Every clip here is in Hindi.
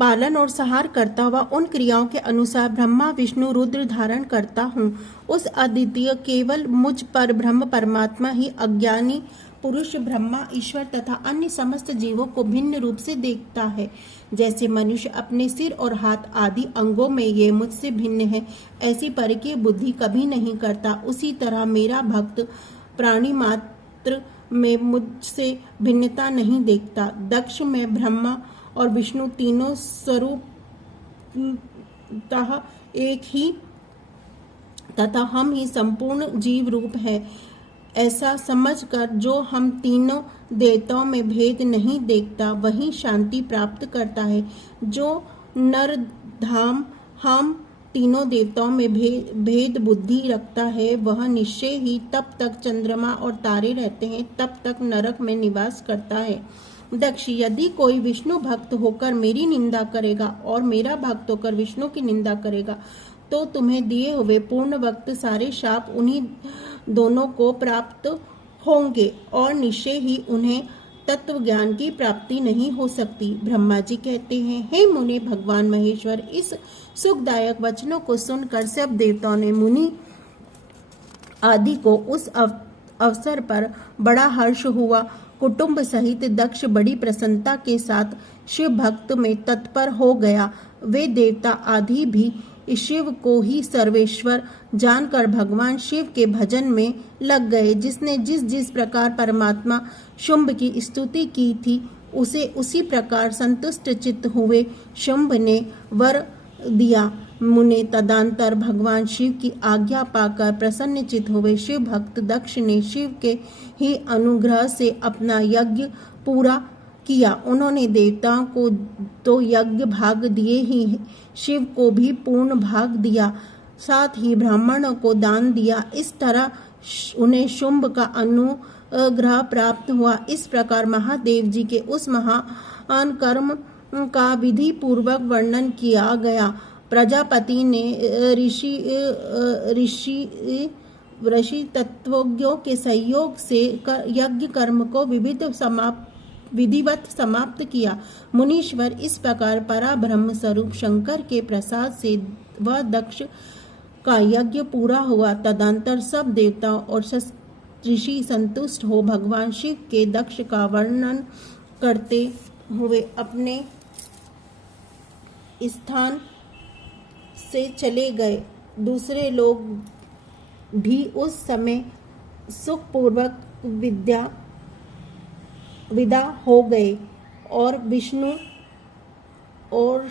पालन और सहार करता हुआ उन क्रियाओं के अनुसार ब्रह्मा विष्णु रुद्र धारण करता हूँ। उस अद्वितीय केवल मुझ पर ब्रह्म परमात्मा ही अज्ञानी पुरुष ब्रह्मा ईश्वर तथा अन्य समस्त जीवों को भिन्न रूप से देखता है। जैसे मनुष्य अपने सिर और हाथ आदि अंगों में ये मुझसे भिन्न है, ऐसी परकीय बुद्धि कभी नहीं करता। उसी तरह मेरा भक्त प्राणी मात्र में मुझसे भिन्नता नहीं देखता। दक्ष में ब्रह्मा और विष्णु तीनों स्वरूपतः एक ही तथा हम ही संपूर्ण जीव रूप है, ऐसा समझकर जो हम तीनों देवताओं में भेद नहीं देखता वही शांति प्राप्त करता है। जो नरधाम हम तीनों देवताओं में भेद बुद्धि रखता है वह निश्चय ही तब तक चंद्रमा और तारे रहते हैं, तब तक नरक में निवास करता है। दक्ष, यदि कोई विष्णु भक्त होकर मेरी निंदा करेगा और मेरा भक्त होकर विष्णु की निंदा करेगा तो तुम्हें दिए हुए पूर्ण वक्त सारे शाप उन्हीं दोनों को प्राप्त होंगे और निश्चय ही उन्हें तत्व ज्ञान की प्राप्ति नहीं हो सकती। ब्रह्मा जी कहते हैं, हे मुनि, भगवान महेश्वर इस सुखदायक वचनों को सुनकर सब देवताओं ने मुनि आदि को उस अवसर पर बड़ा हर्ष हुआ। कुटुंब सहित दक्ष बड़ी प्रसन्नता के साथ शिव भक्त में तत्पर हो गया। वे देवता आदि भी शिव को ही सर्वेश्वर जानकर भगवान शिव के भजन में लग गए। जिसने जिस जिस प्रकार परमात्मा शुंभ की स्तुति की थी उसे उसी प्रकार संतुष्ट चित्त हुए। शुंभ ने वर दिया। मुने तदंतर भगवान शिव की आज्ञा पाकर प्रसन्नचित हुए। शिव भक्त दक्ष ने शिव के ही अनुग्रह से अपना यज्ञ पूरा किया। उन्होंने देवताओं को तो यज्ञ भाग दिए ही, शिव को भी पूर्ण भाग दिया, साथ ही ब्राह्मणों को दान दिया। इस तरह उन्हें शुंभ का अनुग्रह प्राप्त हुआ। इस प्रकार महादेव जी के उस महान कर्म का विधि पूर्वक वर्णन किया गया। प्रजापति ने ऋषि तत्वज्ञों के सहयोग से यज्ञ कर्म को विधिवत समाप्त किया। मुनीश्वर इस प्रकार पराब्रह्म स्वरूप शंकर के प्रसाद से वह दक्ष का यज्ञ पूरा हुआ। तदंतर सब देवताओं और ऋषि संतुष्ट हो भगवान शिव के दक्ष का वर्णन करते हुए अपने स्थान से चले गए। दूसरे लोग भी उस समय सुखपूर्वक विदा हो गए और विष्णु और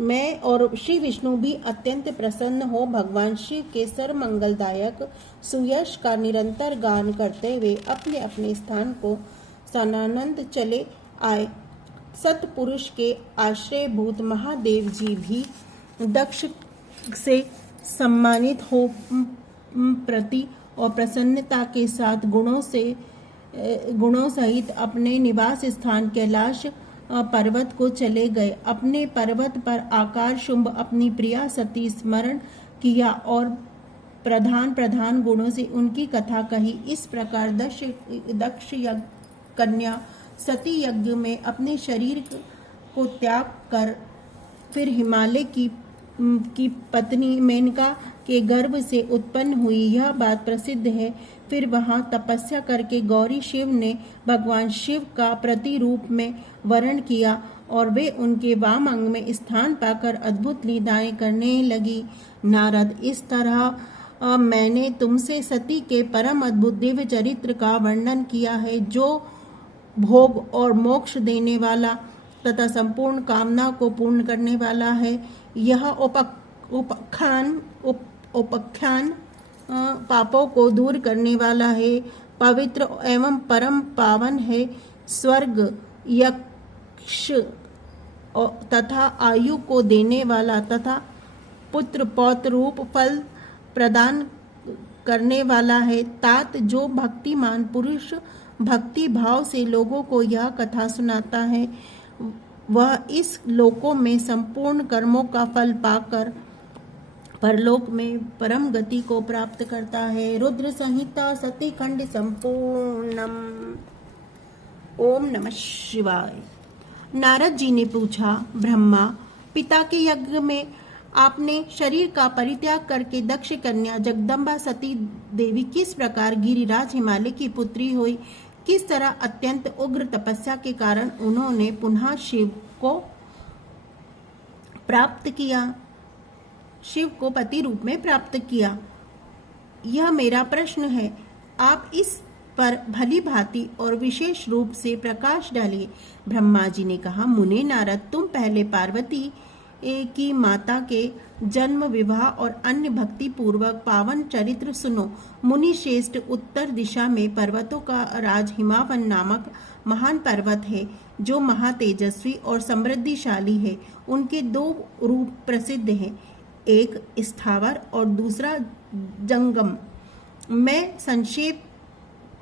मैं और श्री विष्णु भी अत्यंत प्रसन्न हो भगवान शिव के सर्वमंगलदायक सुयश का निरंतर गान करते हुए अपने अपने स्थान को सानंद चले आए। सतपुरुष के आश्रयभूत महादेव जी भी दक्ष से सम्मानित हो प्रति और प्रसन्नता के साथ गुणों सहित अपने निवास स्थान कैलाश पर्वत को चले गए। अपने पर्वत पर आकार शुंभ अपनी प्रिया सती स्मरण किया और प्रधान गुणों से उनकी कथा कही। इस प्रकार दक्ष कन्या सती यज्ञ में अपने शरीर को त्याग कर फिर हिमालय की पत्नी मेनका के गर्भ से उत्पन्न हुई, यह बात प्रसिद्ध है। फिर वहां तपस्या करके गौरी शिव ने भगवान शिव का प्रतिरूप में वर्ण किया और वे उनके वाम अंग में स्थान पाकर अद्भुत लीलाएं करने लगी। नारद, इस तरह मैंने तुमसे सती के परम अद्भुत दिव्य चरित्र का वर्णन किया है, जो भोग और मोक्ष देने वाला तथा संपूर्ण कामना को पूर्ण करने वाला है। यह उपाख्यान पापों को दूर करने वाला है, पवित्र एवं परम पावन है। स्वर्ग, यक्ष तथा आयु को देने वाला तथा पुत्र पौत्र रूप फल प्रदान करने वाला है। तात, जो भक्तिमान पुरुष भक्ति भाव से लोगों को यह कथा सुनाता है वह इस लोकों में संपूर्ण कर्मों का फल पाकर परलोक में परम गति को प्राप्त करता है। रुद्र संहिता सती खंड संपूर्णम। ओम नमः शिवाय। नारद जी ने पूछा, ब्रह्मा, पिता के यज्ञ में आपने शरीर का परित्याग करके दक्ष कन्या जगदम्बा सती देवी किस प्रकार गिरिराज हिमालय की पुत्री हुई? किस तरह अत्यंत उग्र तपस्या के कारण उन्होंने पुनः शिव को प्राप्त किया, शिव को पति रूप में प्राप्त किया? यह मेरा प्रश्न है। आप इस पर भली भांति और विशेष रूप से प्रकाश डालिए। ब्रह्मा जी ने कहा, मुने नारद, तुम पहले पार्वती की माता के जन्म, विवाह और अन्य भक्ति पूर्वक पावन चरित्र सुनो। मुनि श्रेष्ठ, उत्तर दिशा में पर्वतों का राज हिमावन नामक महान पर्वत है जो महातेजस्वी और समृद्धिशाली है। उनके दो रूप प्रसिद्ध हैं, एक स्थावर और दूसरा जंगम। मैं संक्षेप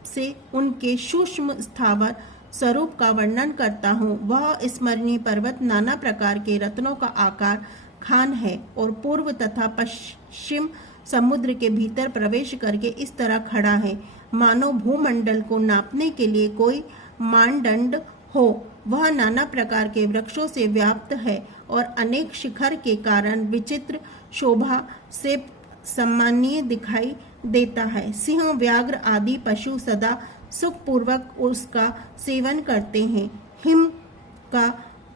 से उनके सूक्ष्म स्थावर स्वरूप का वर्णन करता हूँ। वह स्मरणीय पर्वत नाना प्रकार के रत्नों का आकार खान है और पूर्व तथा पश्चिम समुद्र के भीतर प्रवेश करके इस तरह खड़ा है मानो भूमंडल को नापने के लिए कोई मानदंड हो। वह नाना प्रकार के वृक्षों से व्याप्त है और अनेक शिखर के कारण विचित्र शोभा से सम्मानीय दिखाई देता है। सिंह, व्याघ्र आदि पशु सदा सुखपूर्वक उसका सेवन करते हैं। हिम का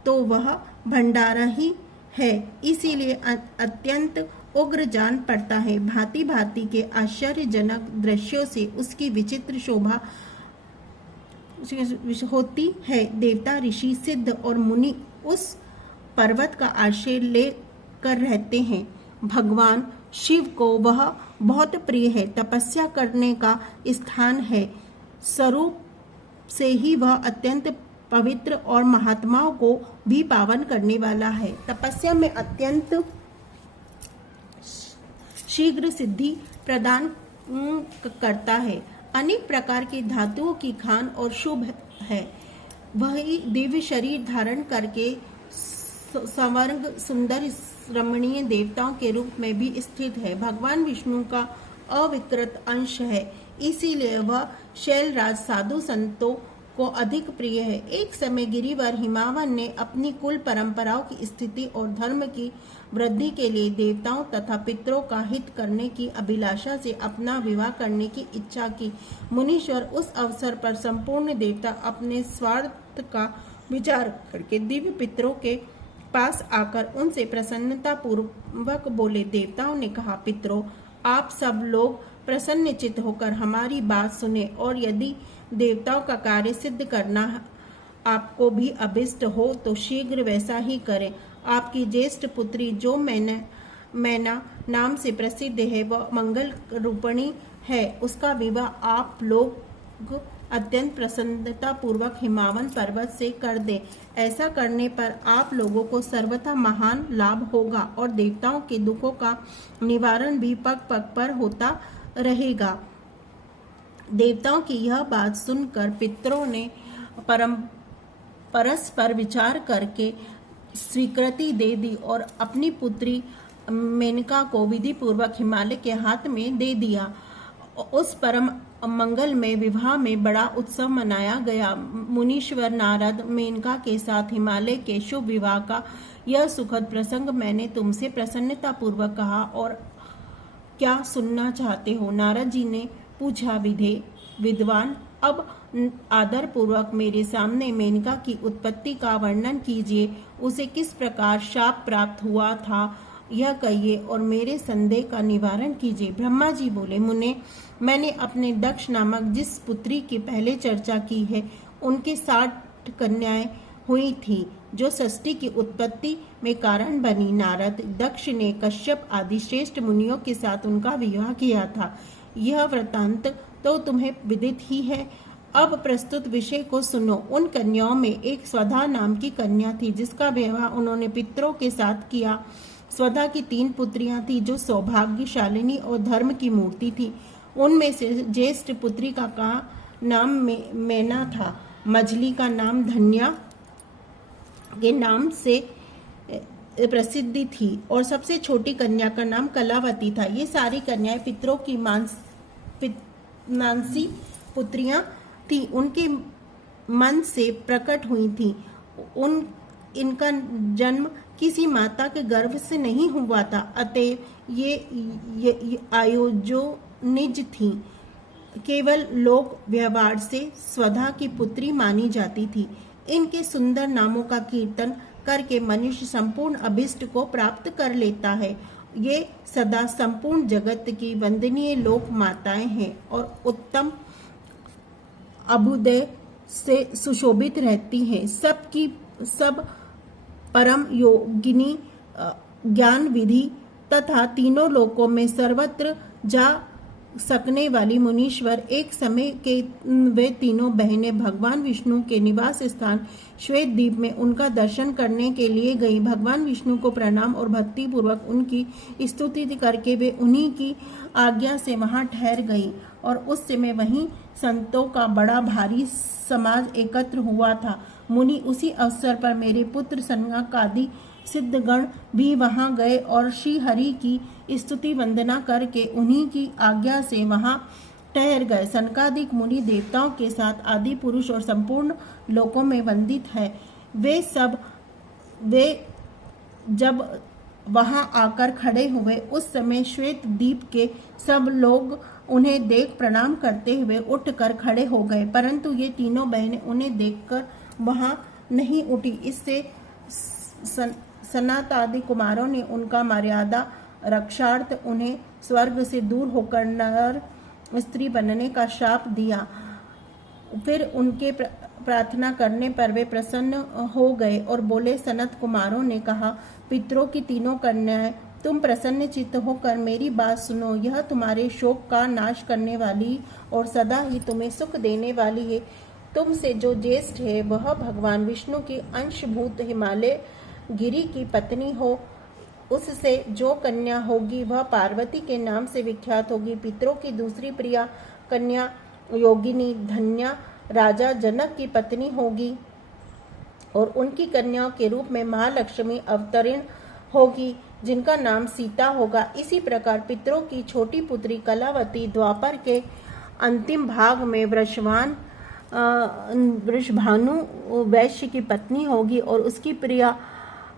तो वह भंडारा ही है, इसीलिए अत्यंत उग्र जान पड़ता है। भांति भांति के आश्चर्यजनक दृश्यों से उसकी विचित्र शोभा होती है। देवता, ऋषि, सिद्ध और मुनि उस पर्वत का आश्रय ले कर रहते हैं। भगवान शिव को वह बहुत प्रिय है, तपस्या करने का स्थान है। स्वरूप से ही वह अत्यंत पवित्र और महात्माओं को भी पावन करने वाला है। तपस्या में अत्यंत शीघ्र सिद्धि प्रदान करता है। अनेक प्रकार की धातुओं की खान और शुभ है। वही दिव्य शरीर धारण करके स्वर्ग सुंदर रमणीय देवताओं के रूप में भी स्थित है। भगवान विष्णु का अविकृत अंश है, इसीलिए वह शैलराज साधु संतों को अधिक प्रिय है। एक समय गिरिवर हिमावन ने अपनी कुल परंपराओं की स्थिति और धर्म की वृद्धि के लिए देवताओं तथा पितरों का हित करने की अभिलाषा से अपना विवाह करने की इच्छा की। मुनीश्वर उस अवसर पर संपूर्ण देवता अपने स्वार्थ का विचार करके दिव्य पितरों के पास आकर उनसे प्रसन्नता पूर्वक बोले। देवताओं ने कहा, पितरों, आप सब लोग प्रसन्नचित्त होकर हमारी बात सुने और यदि देवताओं का कार्य सिद्ध करना आपको भी अभिष्ट हो तो शीघ्र वैसा ही करें। आपकी ज्येष्ठ पुत्री जो मैना नाम से प्रसिद्ध है, वह मंगल रूपिणी है। उसका विवाह आप लोग अत्यंत प्रसन्नता पूर्वक हिमावन पर्वत से कर दे। ऐसा करने पर आप लोगों को सर्वथा महान लाभ होगा और देवताओं के दुखों का निवारण भी पग पग पर होता रहेगा। देवताओं की यह बात सुनकर पितरों ने परस्पर विचार करके स्वीकृति दे दी और अपनी पुत्री मेनका को विधि पूर्वक हिमालय के हाथ में दे दिया। उस परम मंगल में विवाह में बड़ा उत्सव मनाया गया। मुनीश्वर नारद मेनका के साथ हिमालय के शुभ विवाह का यह सुखद प्रसंग मैंने तुमसे प्रसन्नता पूर्वक कहा और क्या सुनना चाहते हो? नारद जी ने पूछा, विद्वान, अब आदर पूर्वक मेरे सामने मेनका की उत्पत्ति का वर्णन कीजिए। उसे किस प्रकार शाप प्राप्त हुआ था यह कहिए और मेरे संदेह का निवारण कीजिए। ब्रह्मा जी बोले, मुने, मैंने अपने दक्ष नामक जिस पुत्री की पहले चर्चा की है, उनके 60 कन्याएं हुई थी जो षष्ठी की उत्पत्ति में कारण बनी। नारद, दक्ष ने कश्यप आदि श्रेष्ठ मुनियों के साथ उनका विवाह किया था। यह वृतांत तो तुम्हें विदित ही है। अब प्रस्तुत विषय को सुनो। उन कन्याओं में एक स्वधा नाम की कन्या थी जिसका विवाह उन्होंने पितरों के साथ किया। स्वधा की 3 पुत्रियां थी जो सौभाग्यशालिनी और धर्म की मूर्ति थी। उनमें से ज्येष्ठ पुत्री का नाम मैना था, मझली का नाम धन्या के नाम से प्रसिद्धि थी और सबसे छोटी कन्या का नाम कलावती था। ये सारी कन्याएं पितरों की मानसी पुत्रियां थी, उनके मन से प्रकट हुई थी। उन इनका जन्म किसी माता के गर्भ से नहीं हुआ था, अतएव ये आयोजो निज थी, केवल लोक व्यवहार से स्वधा की पुत्री मानी जाती थी। इनके सुंदर नामों का कीर्तन करके मनुष्य संपूर्ण अभिष्ट को प्राप्त कर लेता है। ये सदा संपूर्ण जगत की वंदनीय लोक माताएं हैं और उत्तम अभ्युदय से सुशोभित रहती हैं। सब परम योगिनी, ज्ञान विधि तथा तीनों लोकों में सर्वत्र जा सकने वाली मुनीश्वर एक समय के वे तीनों बहनें भगवान विष्णु के निवास स्थान श्वेत द्वीप में उनका दर्शन करने के लिए गई। भगवान विष्णु को प्रणाम और भक्ति पूर्वक उनकी स्तुति करके वे उन्हीं की आज्ञा से वहां ठहर गई और उस समय वहीं संतों का बड़ा भारी समाज एकत्र हुआ था। मुनि उसी अवसर पर मेरे पुत्र सनक आदि सिद्धगण भी वहां गए और श्री हरि की स्तुति वंदना करके उन्हीं की आज्ञा से वहां ठहर गए। सनकादिक मुनि देवताओं के साथ आदि पुरुष और संपूर्ण लोकों में वंदित है। वे जब वहां आकर खड़े हुए उस समय श्वेत द्वीप के सब लोग उन्हें देख प्रणाम करते हुए उठकर खड़े हो गए, परंतु ये तीनों बहनें उन्हें देखकर वहां नहीं उठी। इससे सनकादि कुमारों ने उनका मर्यादा रक्षार्थ उन्हें स्वर्ग से दूर होकर नर स्त्री बनने का शाप दिया। फिर उनके प्रार्थना करने पर वे प्रसन्न हो गए और बोले। सनत कुमारों ने कहा, पितरों की तीनों कन्याएं, तुम प्रसन्न चित्त होकर मेरी बात सुनो। यह तुम्हारे शोक का नाश करने वाली और सदा ही तुम्हें सुख देने वाली है। तुमसे जो ज्येष्ठ है वह भगवान विष्णु की अंशभूत हिमालय गिरी की पत्नी हो। उससे जो कन्या होगी वह पार्वती के नाम से विख्यात होगी। पितरों की दूसरी प्रिया कन्या योगिनी धन्या राजा जनक की पत्नी होगी और उनकी कन्याओं के रूप में महालक्ष्मी अवतरण होगी, जिनका नाम सीता होगा। इसी प्रकार पितरों की छोटी पुत्री कलावती द्वापर के अंतिम भाग में वृषभानु वैश्य की पत्नी होगी और उसकी प्रिया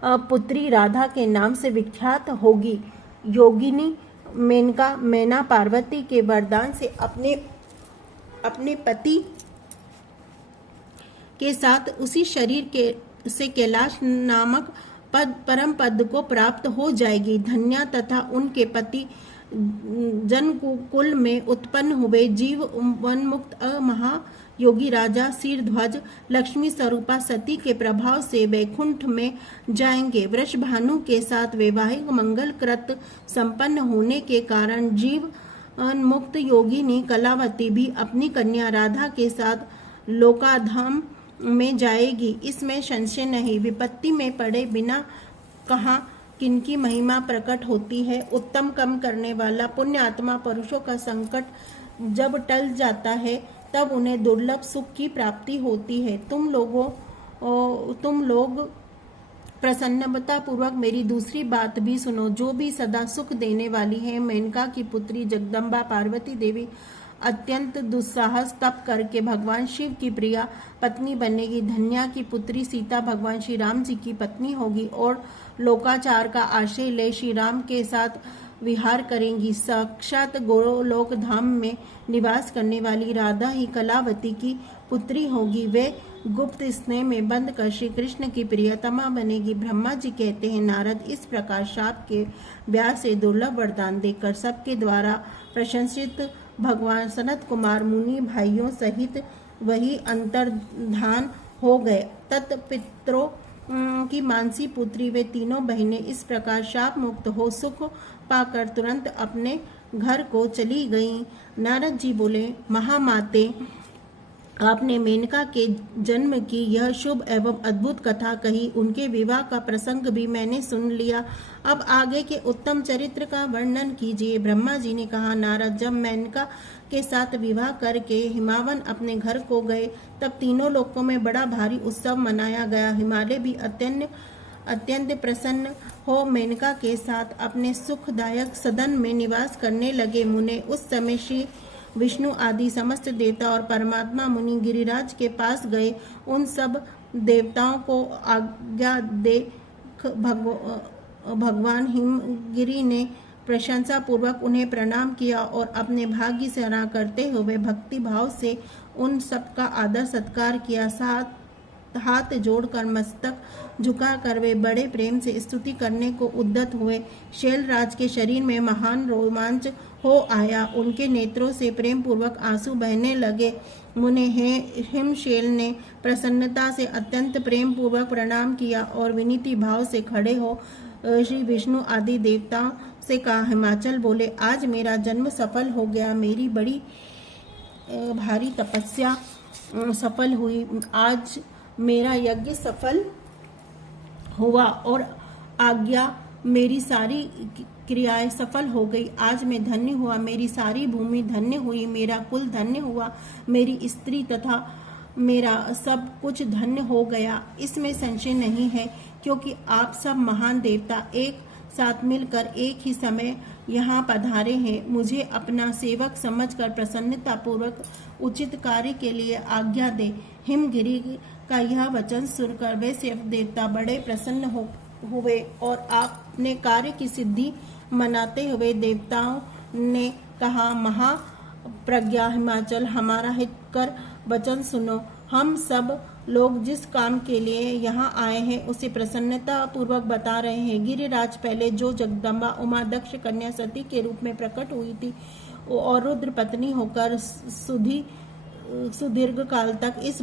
पुत्री राधा के नाम से विख्यात होगी। योगिनी मेनका मैना पार्वती के वरदान से अपने पति के साथ उसी शरीर से कैलाश नामक परम पद को प्राप्त हो जाएगी। धन्या तथा उनके पति जनकुल में उत्पन्न हुए जीवन मुक्त महायोगी राजा शीरध्वज लक्ष्मी स्वरूपा सती के प्रभाव से वैकुंठ में जाएंगे। वृषभानु के साथ वैवाहिक मंगल कृत संपन्न होने के कारण जीवन मुक्त योगिनी कलावती भी अपनी कन्या राधा के साथ लोकाधाम में जाएगी। इसमें संशय नहीं। विपत्ति में पड़े बिना कहाँ किनकी महिमा प्रकट होती है। उत्तम कर्म करने वाला पुण्य आत्मा पुरुषों का संकट जब टल जाता है तब उन्हें दुर्लभ सुख की प्राप्ति होती है। तुम लोग प्रसन्नता पूर्वक मेरी दूसरी बात भी सुनो, जो भी सदा सुख देने वाली है। मेनका की पुत्री जगदम्बा पार्वती देवी अत्यंत दुस्साहस तप करके भगवान शिव की प्रिया पत्नी बनेगी। धन्या की पुत्री सीता भगवान श्री राम जी की पत्नी होगी और लोकाचार का आश्रय ले श्री राम के साथ विहार करेंगी। साक्षात गोलोक धाम में निवास करने वाली राधा ही कलावती की पुत्री होगी। वे गुप्त स्नेह में बंद कर श्री कृष्ण की प्रियतमा बनेगी। ब्रह्मा जी कहते हैं, नारद, इस प्रकार शाप के ब्याह से दुर्लभ वरदान देकर सबके द्वारा प्रशंसित भगवान सनत कुमार मुनि भाइयों सहित वही अंतर्धान हो गए। तत्पितरों की मानसी पुत्री वे तीनों बहनें इस प्रकार शाप मुक्त हो सुख पाकर तुरंत अपने घर को चली गईं। नारद जी बोले, महामाते, आपने मेनका के जन्म की यह शुभ एवं अद्भुत कथा कही। उनके विवाह का प्रसंग भी मैंने सुन लिया। अब आगे के उत्तम चरित्र का वर्णन कीजिए। ब्रह्मा जी ने कहा, नारद, जब मेनका के साथ विवाह करके हिमावन अपने घर को गए तब तीनों लोकों में बड़ा भारी उत्सव मनाया गया। हिमालय भी अत्यंत प्रसन्न हो मेनका के साथ अपने सुखदायक सदन में निवास करने लगे। मुने उस समय श्री विष्णु आदि समस्त देवता और परमात्मा मुनि गिरिराज के पास गए। उन सब देवताओं को आज्ञा दे भगवान हिमगिरी ने प्रशंसा पूर्वक उन्हें प्रणाम किया और अपने भाग्य से सराहना करते हुए भक्ति भाव से उन सबका आदर सत्कार किया। साथ हाथ जोड़कर मस्तक झुकाकर वे बड़े प्रेम से स्तुति करने को उद्यत हुए। शैलराज के शरीर में महान रोमांच हो आया, उनके नेत्रों से प्रेम पूर्वक आंसू बहने लगे। मुने हिमशैल ने प्रसन्नता से अत्यंत प्रेम पूर्वक प्रणाम किया और विनीति भाव से खड़े हो श्री विष्णु आदि देवताओं से कहा। हिमाचल बोले, आज मेरा जन्म सफल हो गया, मेरी बड़ी भारी तपस्या सफल हुई, आज मेरा यज्ञ सफल हुआ और आज्ञा मेरी सारी क्रियाएं सफल हो गई। आज मैं धन्य हुआ, मेरी सारी भूमि धन्य हुई, मेरा कुल धन्य हुआ, मेरी स्त्री तथा मेरा सब कुछ धन्य हो गया। इसमें संशय नहीं है, क्योंकि आप सब महान देवता एक साथ मिलकर एक ही समय यहाँ पधारे हैं। मुझे अपना सेवक समझकर प्रसन्नता पूर्वक उचित कार्य के लिए आज्ञा दे। हिमगिरी का यह वचन सुनकर वे सब देवता बड़े प्रसन्न हुए और अपने कार्य की सिद्धि मनाते हुए देवताओं ने कहा, महाप्रज्ञा हिमाचल, हमारा हित कर वचन सुनो। हम सब लोग जिस काम के लिए यहाँ आए हैं उसे प्रसन्नता पूर्वक बता रहे हैं। गिरिराज पहले जो जगदम्बा उमा दक्ष कन्या सती के रूप में प्रकट हुई थी और रुद्र पत्नी होकर सुदीर्घ काल तक इस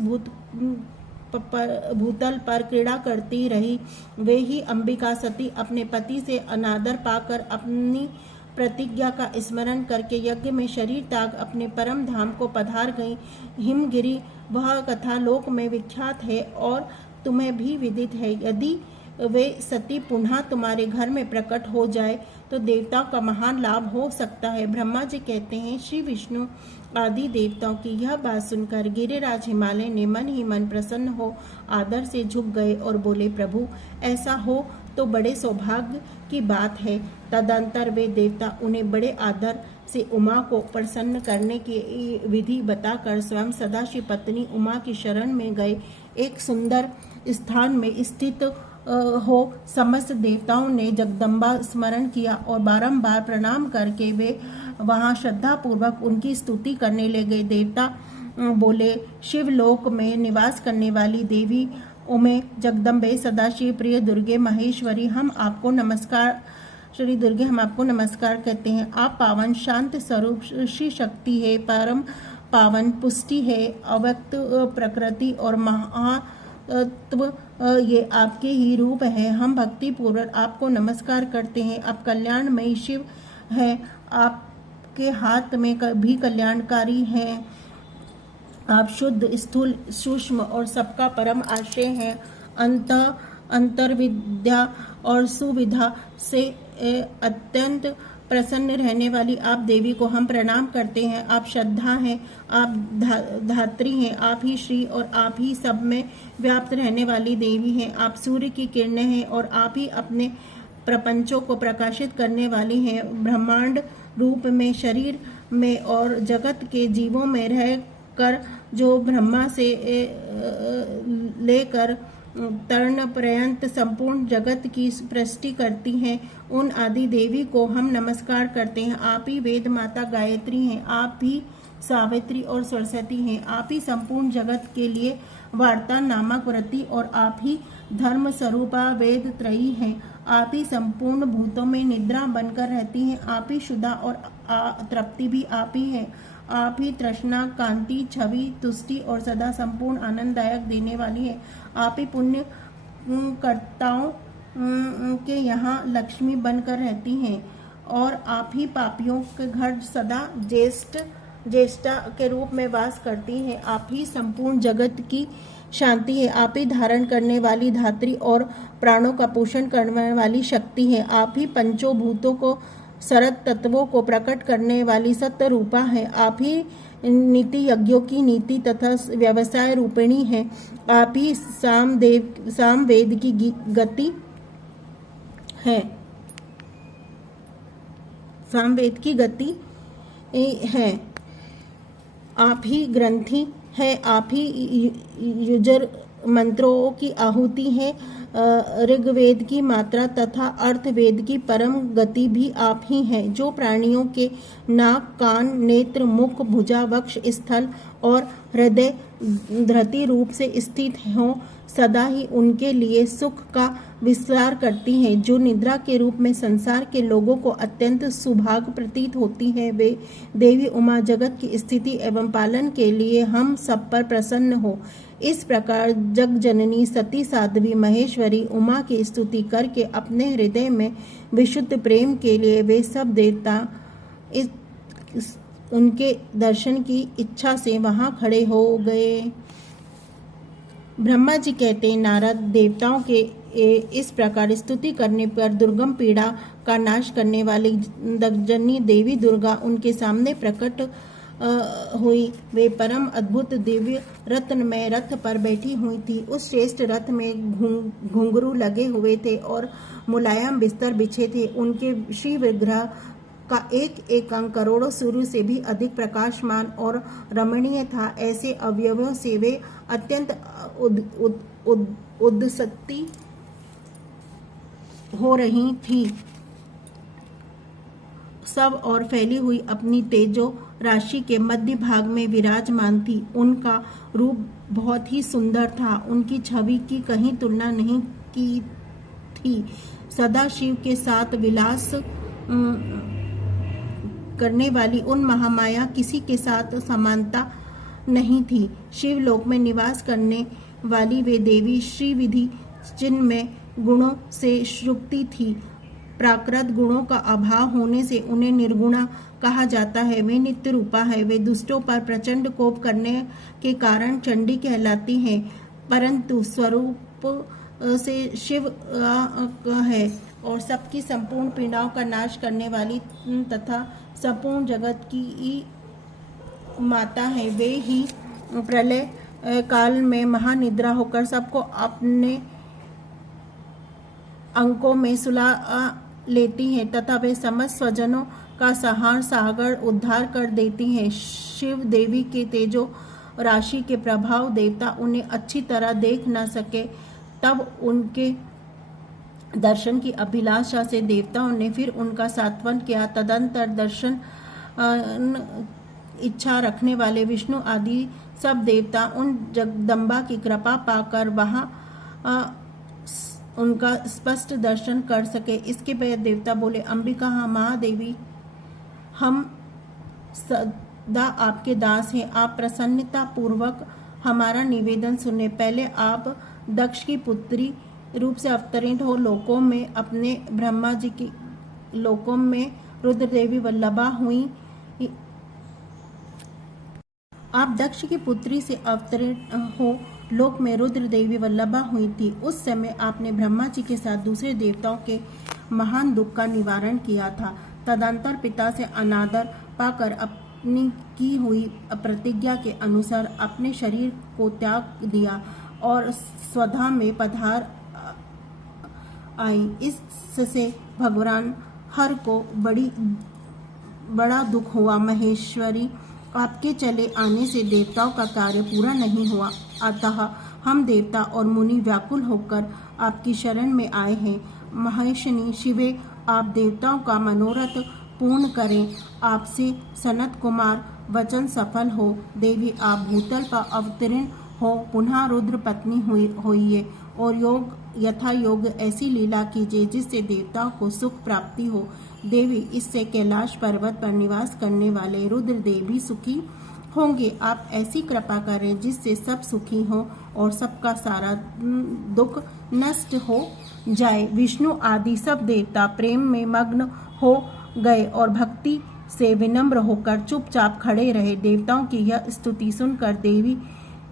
भूतल पर क्रीड़ा करती रही, वे ही अंबिका सती अपने पति से अनादर पाकर अपनी प्रतिज्ञा का स्मरण करके यज्ञ में शरीर त्याग अपने परम धाम को पधार गई। हिमगिरी वह कथा लोक में विख्यात है और तुम्हें भी विदित है। यदि वे सती पुनः तुम्हारे घर में प्रकट हो जाए तो देवताओं का महान लाभ हो सकता है। ब्रह्मा जी कहते हैं, श्री विष्णु आदि देवताओं की यह बात सुनकर गिरिराज हिमालय ने मन ही मन प्रसन्न हो आदर से झुक गए और बोले, प्रभु ऐसा हो तो बड़े सौभाग्य की बात है। तदंतर वे देवता उन्हें बड़े आदर से उमा को प्रसन्न करने की विधि बताकर स्वयं सदाशिव पत्नी उमा की शरण में गए। एक सुंदर स्थान में स्थित हो समस्त देवताओं ने जगदम्बा स्मरण किया और बारंबार प्रणाम करके वे वहां श्रद्धा पूर्वक उनकी स्तुति करने लगे। देवता बोले, शिवलोक में निवास करने वाली देवी उमे, जगदम्बे, सदाशिव प्रिय दुर्गे, महेश्वरी, हम आपको नमस्कार, श्री दुर्गे हम आपको नमस्कार कहते हैं। आप पावन शांत स्वरूप श्री शक्ति है, परम पावन पुष्टि है, अव्यक्त प्रकृति और महात्व ये आपके ही रूप है। हम भक्ति पूर्वक आपको नमस्कार करते हैं। आप कल्याणमयी शिव है, आपके हाथ में भी कल्याणकारी हैं। आप शुद्ध, स्थूल, सूक्ष्म और सबका परम आश्रय हैं। अंतर्विद्या और सुविधा से अत्यंत प्रसन्न रहने वाली आप देवी को हम प्रणाम करते हैं। आप श्रद्धा हैं, आप धात्री हैं, आप ही श्री और आप ही सब में व्याप्त रहने वाली देवी हैं। आप सूर्य की किरणें हैं और आप ही अपने प्रपंचों को प्रकाशित करने वाली हैं। ब्रह्मांड रूप में शरीर में और जगत के जीवों में रह कर जो ब्रह्मा से लेकर तर्ण पर्यंत संपूर्ण जगत की सृष्टि करती हैं, उन आदि देवी को हम नमस्कार करते हैं। आप ही वेद माता गायत्री हैं, आप ही सावित्री और सरस्वती हैं, आप ही संपूर्ण जगत के लिए वार्ता नामक व्रती और आप ही धर्म स्वरूपा वेद त्रयी हैं। आप ही संपूर्ण भूतों में निद्रा बनकर रहती हैं, आप ही शुदा और तृप्ति भी आप ही हैं। आप ही तृष्णा, कांति, छवि, तुष्टि और सदा संपूर्ण आनंददायक देने वाली है। आप ही पुण्य कर्ताओं के यहाँ लक्ष्मी बनकर रहती हैं और आप ही पापियों के घर सदा ज्येष्ठा के रूप में वास करती हैं। आप ही संपूर्ण जगत की शांति है। आप ही धारण करने वाली धात्री और प्राणों का पोषण करने वाली शक्ति है। आप ही पंचोभूतों को सरद तत्वों को प्रकट करने वाली सत्य रूपा है। आप ही नीति यज्ञों की नीति तथा व्यवसाय रूपिणी है। आप ही सामवेद की गति है, सामवेद की गति है। आप ही ग्रंथि है, आप ही मंत्रों की आहुति है। ऋग्वेद की मात्रा तथा अर्थवेद की परम गति भी आप ही हैं, जो प्राणियों के नाक, कान, नेत्र, मुख, भुजा, वक्ष, स्थल और हृदय धरती रूप से स्थित हो, सदा ही उनके लिए सुख का विस्तार करती हैं। जो निद्रा के रूप में संसार के लोगों को अत्यंत सुभाग प्रतीत होती है, वे देवी उमा जगत की स्थिति एवं पालन के लिए हम सब पर प्रसन्न हो। इस प्रकार जग जननी सती साध्वी महेश्वरी उमा की स्तुति करके अपने हृदय में विशुद्ध प्रेम के लिए वे सब देवता उनके दर्शन की इच्छा से वहां खड़े हो गए। ब्रह्मा जी कहते हैं, नारद, देवताओं के इस प्रकार स्तुति करने पर दुर्गम पीड़ा का नाश करने वाली जगजननी देवी दुर्गा उनके सामने प्रकट हुई। वे परम अद्भुत दिव्य रत्नमय रथ पर बैठी हुई थी। उस श्रेष्ठ रथ में घुंघरू लगे हुए थे और मुलायम बिस्तर बिछे थे। उनके श्री विग्रह का एक एक अंग करोड़ों सूर्य से भी अधिक प्रकाशमान और रमणीय था। ऐसे अवयवों से वे अत्यंत उद्सती हो रही थी। सब और फैली हुई अपनी तेजो राशि के मध्य भाग में विराजमान थी। उनका रूप बहुत ही सुंदर था। उनकी छवि की कहीं तुलना नहीं की थी। सदा शिव के साथ विलास करने वाली उन महामाया किसी के साथ समानता नहीं थी। शिवलोक में निवास करने वाली वे देवी श्रीविधि जिनमें गुणों से युक्ति थी। प्राकृत गुणों का अभाव होने से उन्हें निर्गुणा कहा जाता है। वे नित्य रूपा है। वे दुष्टों पर प्रचंड कोप करने के कारण चंडी कहलाती हैं, परंतु स्वरूप से शिव है और सबकी संपूर्ण पीड़ाओं का नाश करने वाली तथा संपूर्ण जगत की माता है। वे ही प्रलय काल में महानिद्रा होकर सबको अपने अंकों में सुला लेती हैं तथा वे समस्त स्वजनों का संहार सागर उद्धार कर देती हैं। शिव देवी के तेजो राशि के प्रभाव देवता उन्हें अच्छी तरह देख न सके, तब उनके दर्शन की अभिलाषा से देवताओं ने फिर उनका सांत्वन किया। तदंतर दर्शन इच्छा रखने वाले विष्णु आदि सब देवता उन जगदम्बा की कृपा पाकर वहां उनका स्पष्ट दर्शन कर सके। इसके बाद देवता बोले, अंबिका महादेवी, हम सदा आपके दास हैं। आप प्रसन्नता पूर्वक हमारा निवेदन सुने। पहले आप दक्ष की पुत्री रूप से अवतरित हो लोकों में अपने ब्रह्मा जी की लोकों में रुद्र देवी वल्लभा हुई। आप दक्ष की पुत्री से अवतरित हो लोक में रुद्र देवी वल्लभा हुई थी। उस समय आपने ब्रह्मा जी के साथ दूसरे देवताओं के महान दुख का निवारण किया था। तदंतर पिता से अनादर पाकर अपनी की हुई प्रतिज्ञा के अनुसार अपने शरीर को त्याग दिया और स्वधा में पधार आई। इससे भगवान हर को बड़ा दुख हुआ। महेश्वरी, आपके चले आने से देवताओं का कार्य पूरा नहीं हुआ, अतः हम देवता और मुनि व्याकुल होकर आपकी शरण में आए हैं। महेशनी शिवे, आप देवताओं का मनोरथ पूर्ण करें। आपसे सनत कुमार वचन सफल हो। देवी, आप भूतल पर अवतीर्ण हो पुनः रुद्र पत्नी होइए और योग यथा योग ऐसी लीला कीजिए जिससे देवताओं को सुख प्राप्ति हो। देवी, इससे कैलाश पर्वत पर निवास करने वाले रुद्र देव भी सुखी होंगे। आप ऐसी कृपा करें जिससे सब सुखी हो और सबका सारा दुख नष्ट हो जाए। विष्णु आदि सब देवता प्रेम में मग्न हो गए और भक्ति से विनम्र होकर चुपचाप खड़े रहे। देवताओं की यह स्तुति सुनकर देवी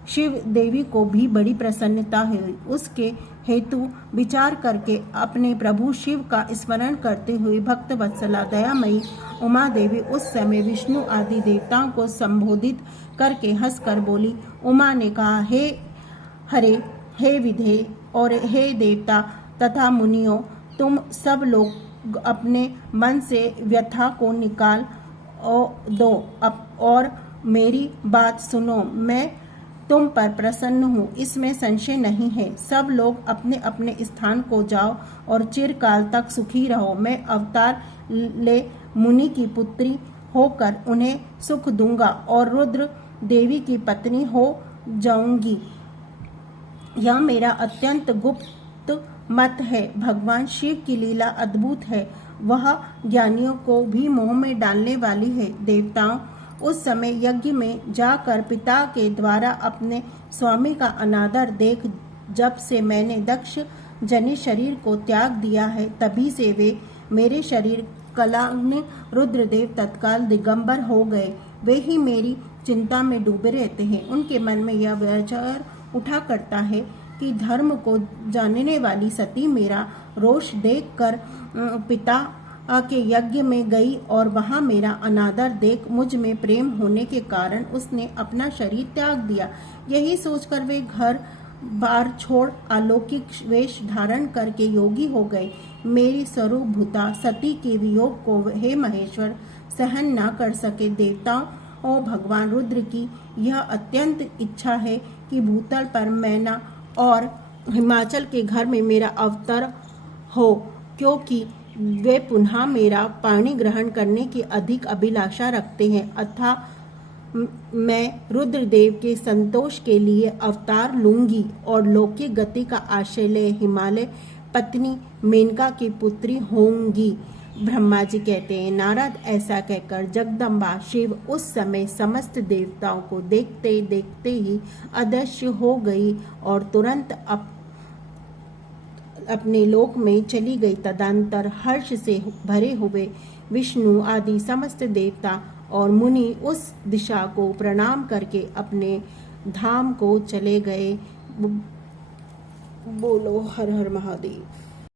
शिव देवी को भी बड़ी प्रसन्नता हुई। उसके हेतु विचार करके अपने प्रभु शिव का स्मरण करते हुए भक्त वत्सला दयामयी उमा देवी उस समय विष्णु आदि देवताओं को संबोधित करके हंसकर बोली। उमा ने कहा, हे हरे, हे विधे और हे देवता तथा मुनियों, तुम सब लोग अपने मन से व्यथा को निकाल दो और मेरी बात सुनो। मैं तुम पर प्रसन्न हूँ, इसमें संशय नहीं है। सब लोग अपने अपने स्थान को जाओ और चिरकाल तक सुखी रहो। मैं अवतार ले मुनि की पुत्री होकर उन्हें सुख दूंगा और रुद्र देवी की पत्नी हो जाऊंगी। यह मेरा अत्यंत गुप्त मत है। भगवान शिव की लीला अद्भुत है, वह ज्ञानियों को भी मोह में डालने वाली है। देवताओं, उस समय यज्ञ में जाकर पिता के द्वारा अपने स्वामी का अनादर देख जब से मैंने दक्ष जनित शरीर को त्याग दिया है, तभी से वे मेरे शरीर कलाग्नि रुद्रदेव तत्काल दिगंबर हो गए। वे ही मेरी चिंता में डूबे रहते हैं। उनके मन में यह विचार उठा करता है कि धर्म को जानने वाली सती मेरा रोष देखकर पिता के यज्ञ में गई और वहां मेरा अनादर देख मुझ में प्रेम होने के कारण उसने अपना शरीर त्याग दिया। यही सोचकर वे घर बार छोड़ अलौकिक वेश धारण करके योगी हो गए। मेरी स्वरूप भूता सती के वियोग को हे महेश्वर सहन न कर सके। देवताओं और भगवान रुद्र की यह अत्यंत इच्छा है कि भूतल पर मैना और हिमाचल के घर में मेरा अवतार हो, क्योंकि वे पुनः मेरा पाणी ग्रहण करने की अधिक अभिलाषा रखते हैं। अतः मैं रुद्रदेव के संतोष के लिए अवतार लूंगी और लौकिक गति का आश्रय ले हिमालय पत्नी मेनका की पुत्री होंगी। ब्रह्मा जी कहते हैं, नारद ऐसा कहकर जगदम्बा शिव उस समय समस्त देवताओं को देखते देखते ही अदृश्य हो गई और तुरंत अपने लोक में चली गई। तदंतर हर्ष से भरे हुए विष्णु आदि समस्त देवता और मुनि उस दिशा को प्रणाम करके अपने धाम को चले गए। बोलो हर हर महादेव।